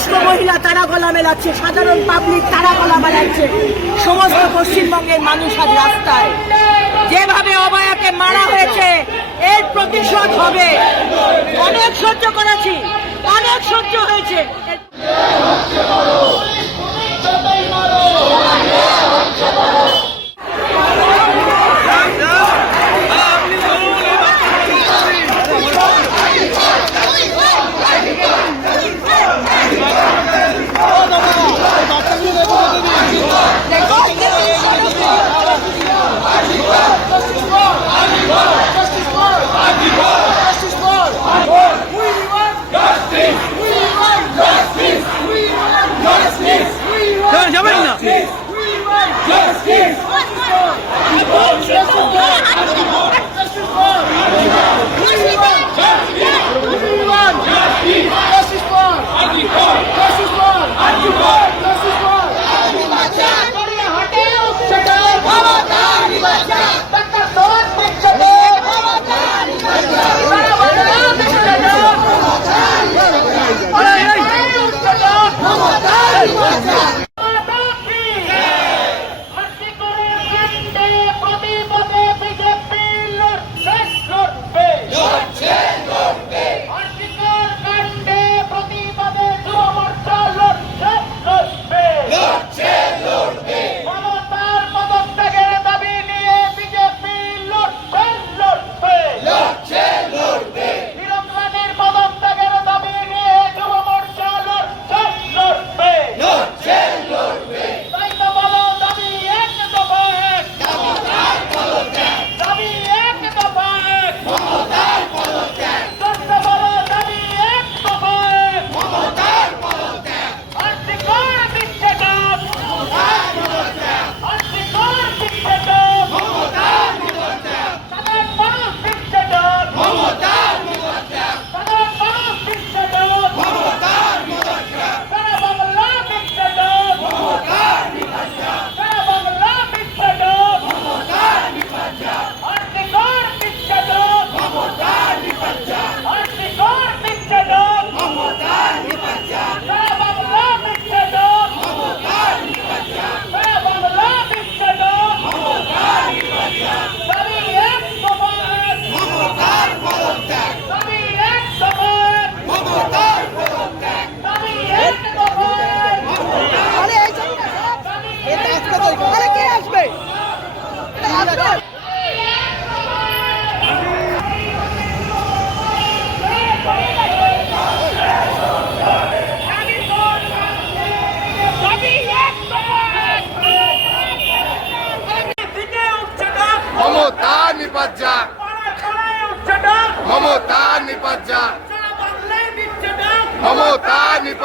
বয়স্ক মহিলা তারা গলা মেলাচ্ছে, সাধারণ পাবলিক তারা গলা মেলাচ্ছে সমস্ত পশ্চিমবঙ্গের মানুষ আজ রাস্তায়। যেভাবে অবয়াকে মারা হয়েছে, এর প্রতিশোধ হবে। অনেক সহ্য করেছি, অনেক সহ্য হয়েছে।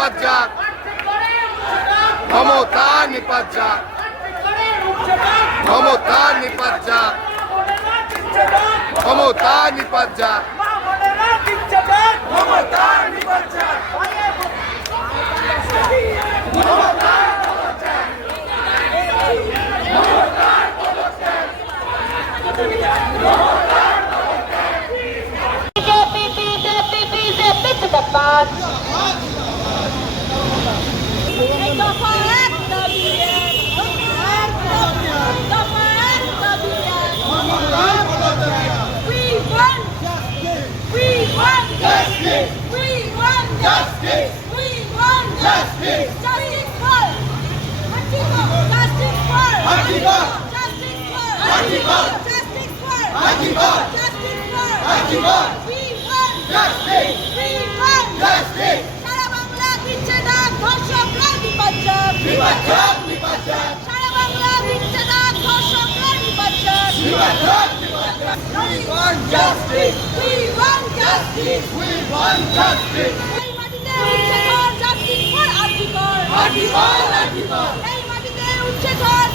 নিপাত যাক। ক্ষমতা নিপাত যাক। ক্ষমতা নিপাত যাক। ক্ষমতা নিপাত যাক। ক্ষমতা নিপাত যাক। justice! We want justice! We want justice! এই মাটিতে উঠছে ঝড়, justice for আর্জিকর! আর্জিকর! আর্জিকর! এই মাটিতে উঠছে ঝড়,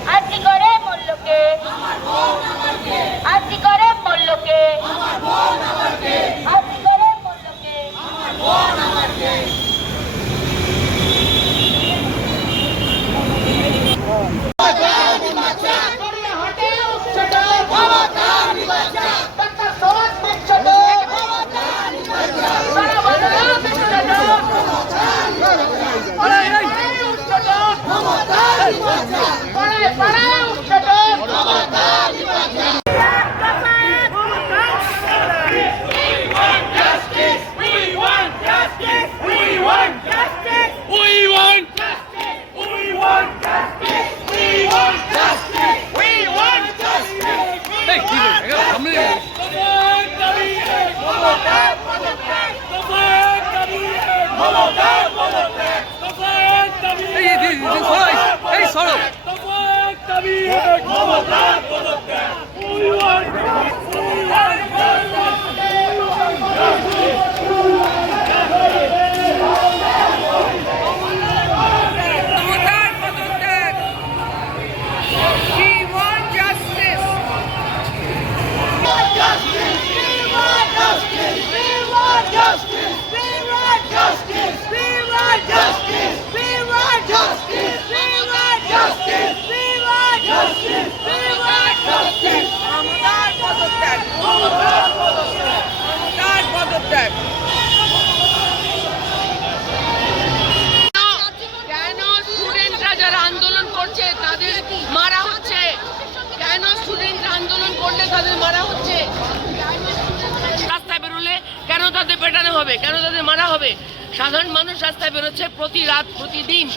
তাদের পেটানো হবে? কেন তাদের মারা হবে? সাধারণ মানুষ রাস্তায় বেরোচ্ছে প্রতি রাত প্রতিদিন।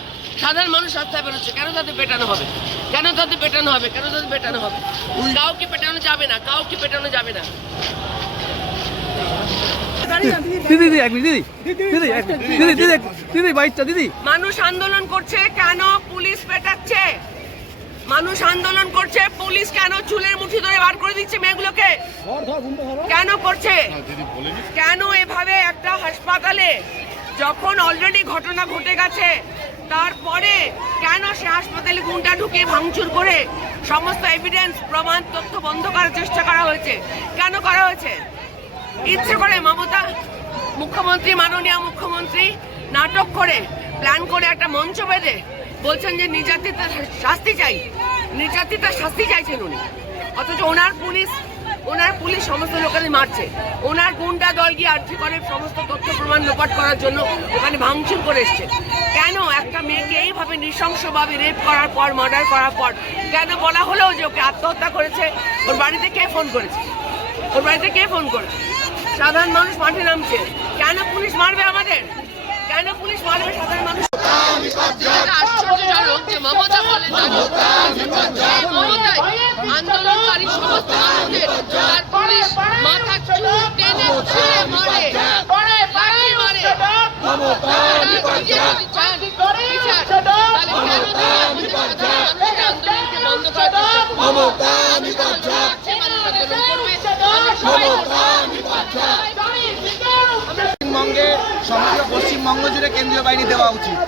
সাধারণ মানুষ রাস্তায় বেরোচ্ছে কেন তাদের পেটানো হবে? কেন তাদের পেটানো হবে? কেন তাদের পেটানো হবে? কাউকে পেটানো যাবে না কাউকে পেটানো যাবে না। দিদি দিদি এক মিনিট দিদি। দিদি দিদি দিদি দিদি দিদি। মানুষ আন্দোলন করছে কেন পুলিশ পেটাচ্ছে? মানুষ আন্দোলন করছে, পুলিশ কেন চুলের মুঠি ধরে বার করে দিচ্ছে মেয়েগুলোকে? কেন করছে? কেন এভাবে একটা হাসপাতালে যখন অলরেডি ঘটনা ঘটে গেছে, তারপরে কেন সে হাসপাতালে গুন্ডা ঢুকে ভাঙচুর করে সমস্ত এভিডেন্স প্রমাণ, তথ্য বন্ধ করার চেষ্টা করা হয়েছে? কেন করা হয়েছে? ইচ্ছে করে মমতা, মুখ্যমন্ত্রী, মাননীয় মুখ্যমন্ত্রী, নাটক করে প্ল্যান করে একটা মঞ্চ বেঁধে বলছেন যে নির্যাতিতার শাস্তি চাই। নির্যাতিতার শাস্তি চাইছেন উনি। অথচ ওনার পুলিশ ওনার পুলিশ সমস্ত লোকেদের মারছে। ওনার গুন্ডা দল গিয়ে আর্জি করে সমস্ত তথ্য প্রমাণ লোপাট করার জন্য ওখানে ভাঙচুর করে এসছে। কেন একটা মেয়েকে এইভাবে নৃশংসভাবে রেপ করার পর মার্ডার করার পর, কেন বলা হলেও যে ওকে আত্মহত্যা করেছে? ওর বাড়িতে কে ফোন করেছে? ওর বাড়িতে কে ফোন করেছে? সাধারণ মানুষ মাঠে নামছে। কেন পুলিশ মারবে আমাদের? কেন পুলিশ মারবে সাধারণ মানুষ মমতা বলেন আন্দোলনকারী সমস্ত মানুষদের তার পুলিশ মাথা চুল টেনে ছিঁড়ে মারে, লাঠি মারে। তারা নিজে যদি চান সমগ্র পশ্চিমবঙ্গ জুড়ে কেন্দ্রীয় বাহিনী দেওয়া উচিত।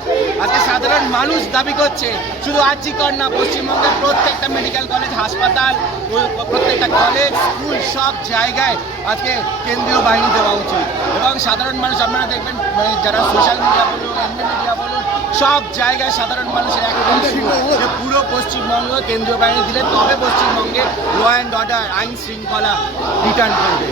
আজকে সাধারণ মানুষ দাবি করছে শুধু আর্জি কর না পশ্চিমবঙ্গের প্রত্যেকটা মেডিকেল কলেজ হাসপাতাল ও প্রত্যেকটা কলেজ স্কুল সব জায়গায় আজকে কেন্দ্রীয় বাহিনী দেওয়া উচিত। এবং সাধারণ মানুষ আপনারা দেখবেন মানে যারা সোশ্যাল মিডিয়া বলুন এমনি মিডিয়া বলুন সব জায়গায় সাধারণ মানুষের একদম যে পুরো পশ্চিমবঙ্গ কেন্দ্রীয় বাহিনী দিলে তবে পশ্চিমবঙ্গে ল অ্যান্ড অর্ডার আইন শৃঙ্খলা রিটার্ন করবে।